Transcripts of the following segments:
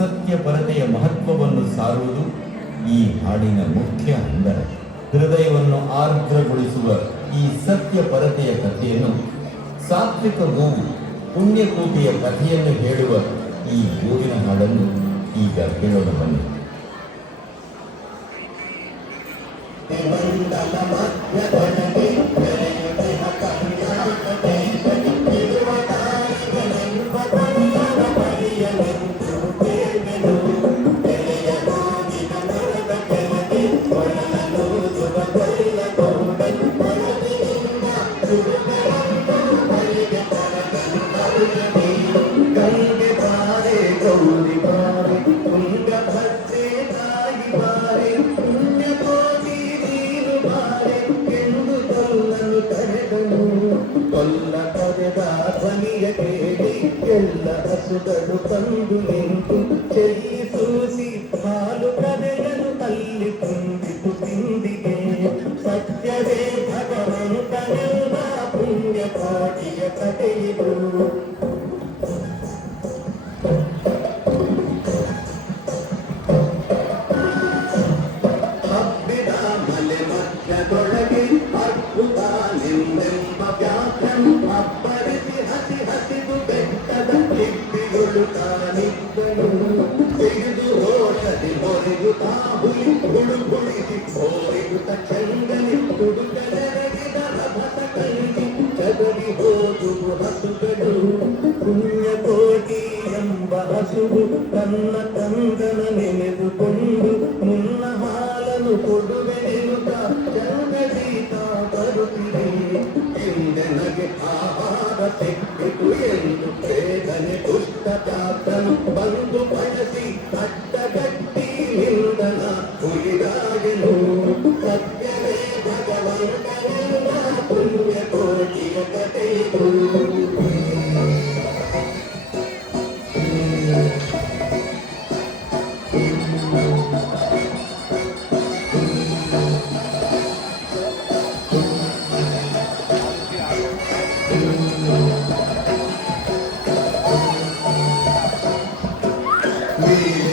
ಸತ್ಯಪರತೆಯ ಮಹತ್ವವನ್ನು ಸಾರುವುದು ಈ ಹಾಡಿನ ಮುಖ್ಯ ಹಂದರ. ಹೃದಯವನ್ನು ಆರ್ದ್ರಗೊಳಿಸುವ ಈ ಸತ್ಯಪರತೆಯ ಕಥೆಯನ್ನು, ಸಾತ್ವಿಕ ಗೋವು ಪುಣ್ಯಕೂಟಿಯ ಕಥೆಯನ್ನು ಹೇಳುವ ಈ ಗೋವಿನ ಹಾಡನ್ನು ಈಗ ಕೇಳೋಣ ಬನ್ನಿ. ಕೊಲ್ಲ ಕರೆದ ಧ್ವನಿಯ ಕೇಳಿ ಎಲ್ಲ ಹಸುಗಳು ತಂದು ನಿಂತು ಚೆಲ್ಲಿ ಸೂಸಿ ಹಾಲು ಕರೆಯಲು ಅಲ್ಲಿ ತುಂಬಿತು ತಿಂದಿಗೆ. ಸತ್ಯವೇ ಭಗವಂತನೆಲ್ಲ ಪುಣ್ಯ ಕೋಟಿಯ ಕಥೆಯಿದು. ಹಬ್ಬಿದ ಮಲೆ ಮಧ್ಯದೊಳಗೆ ಅದ್ಭುತ ನಿಂದೆಂಬ ಅಬ್ಬರಿಸಿ ಹಸಿ ಹಸಿದು ಬೆಟ್ಟದ ಲಿಪ್ಪಿಗಳು ಕಾಣಿದ್ದನು. ತೆಗೆದು ರೋಷದಿ ಹೊರೆಯುತ್ತಾ ಹುಲಿ ಹುಳುಗುಳಿಸಿ ಹೋರಿಯುತ ಚಂಗನಿ ತುಡುಕಲೆರಗಿದ ರಭಸ ಕೈಗಿ ಚದರಿ ಹೋದುವು ಹಸುಗಳು. ಪುಣ್ಯಕೋಟಿ ಎಂಬ ಹಸುವು ತನ್ನ ಕಂದನ ನೆನೆದುಕೊಂಡು ಮುನ್ನ ಹಾಲನ್ನು ಕೊಡುವೆನೆನುತ್ತ ಚಂಗಡೀತ ಬರುತ್ತಿದೆ. ಹಿಂದೆನಗೆ ಆಹಾರ ಸಿಕ್ಕಿತು ಎಂದು ಬೇಗನೆ ದುಷ್ಟತಾತನು ಬಂದು ಬಳಸಿ ಅಡ್ಡಗಟ್ಟಿ ನಿಂದನ ಹುಲಿಗಾಗೆನು. ಸತ್ಯವೇ ಭಗವಂತನೆಲ್ಲ ಪುಣ್ಯ ಕೋಟಿಯ ಕಥೆಯಿದು.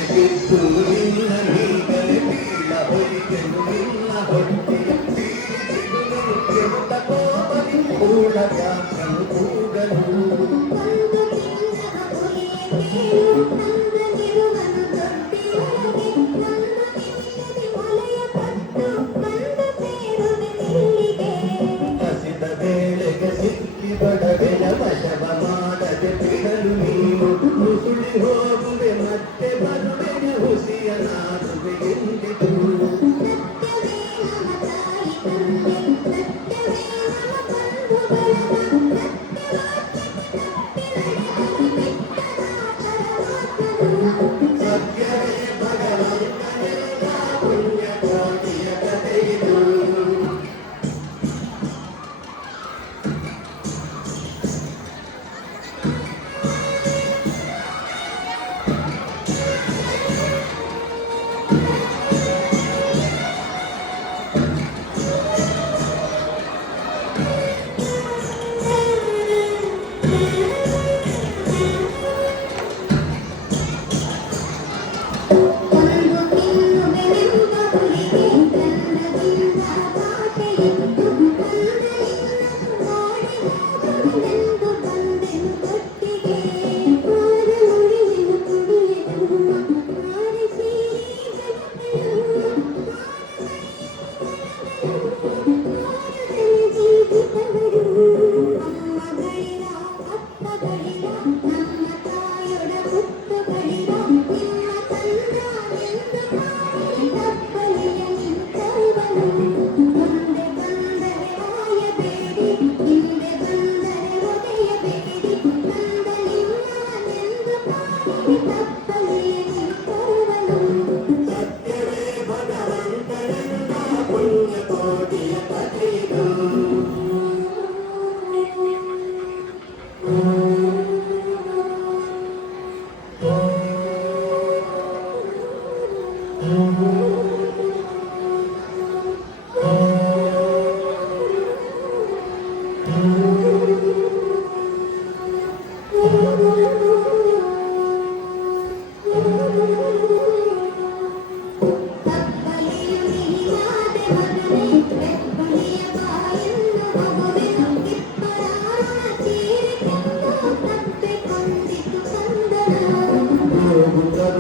ಬಿದ್ದು ನಿನ್ನ ನೀಗಲೆ ಬೀಳ ಹೊಯ್ಗೆನು ನಿನ್ನ ಹೊಟ್ಟೆಯ ಬೀಳಿಸಿದು ಕೆಡುತ್ತ ಕೋಪದಿ ಕೂಡ ವ್ಯಾಘ್ರನು ಕೂಗಲು. ಹಸಿದ ವೇಳೆಗೆ ಸಿಕ್ಕಿ ಬಡವೆಯ ವಶವ ಮಾಡದೆ ಬಿಡಲು ನೀನು ಮುಸುಳಿ ಹೋಗುವೆ ಮತ್ತೆ ಬರುವೆಗೆ ಹುಸಿಯನ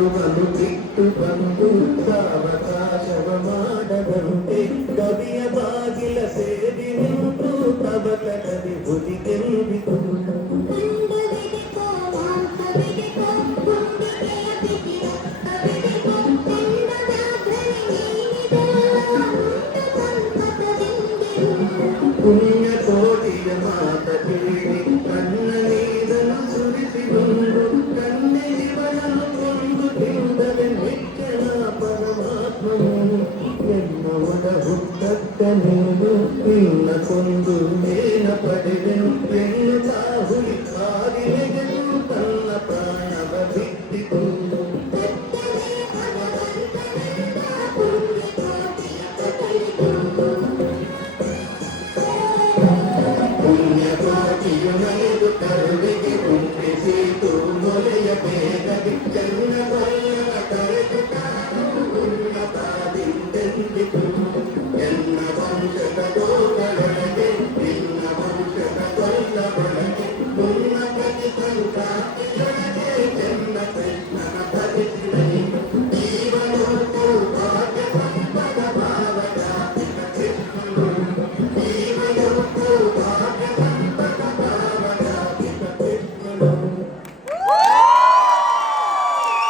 ಮಾಡುವನು ಬಿಟ್ಟು ಬಂದು ಸಾವಕಾಶವ ಮಾಡದಂತೆ ಕವಿಯ ಬಾಗಿಲ ಸೇರಿ ನಿಂತು ತಬಕ ಕವಿ ಹುದಿಗೆಂದಿತು ಪುಣ್ಯ ಕೋಟಿಯ ಮಾತ ಕೇಳಿ ಕಣ್ಣ ನೀರನ್ನು ಸುರಿಸಿಕೊಂಡು ಕಣ್ಣೆಯವನನ್ನು ಕೊಂಡು ತಿಂದರೆ ನಿಚ್ಚನ ಪರಮಾತ್ಮನು ಎನ್ನುವನ ಹುಟ್ಟಕ್ಕ ನೀನು ನಿನ್ನ ಕೊಂದು ಮೇನ ಪಡೆದೆನು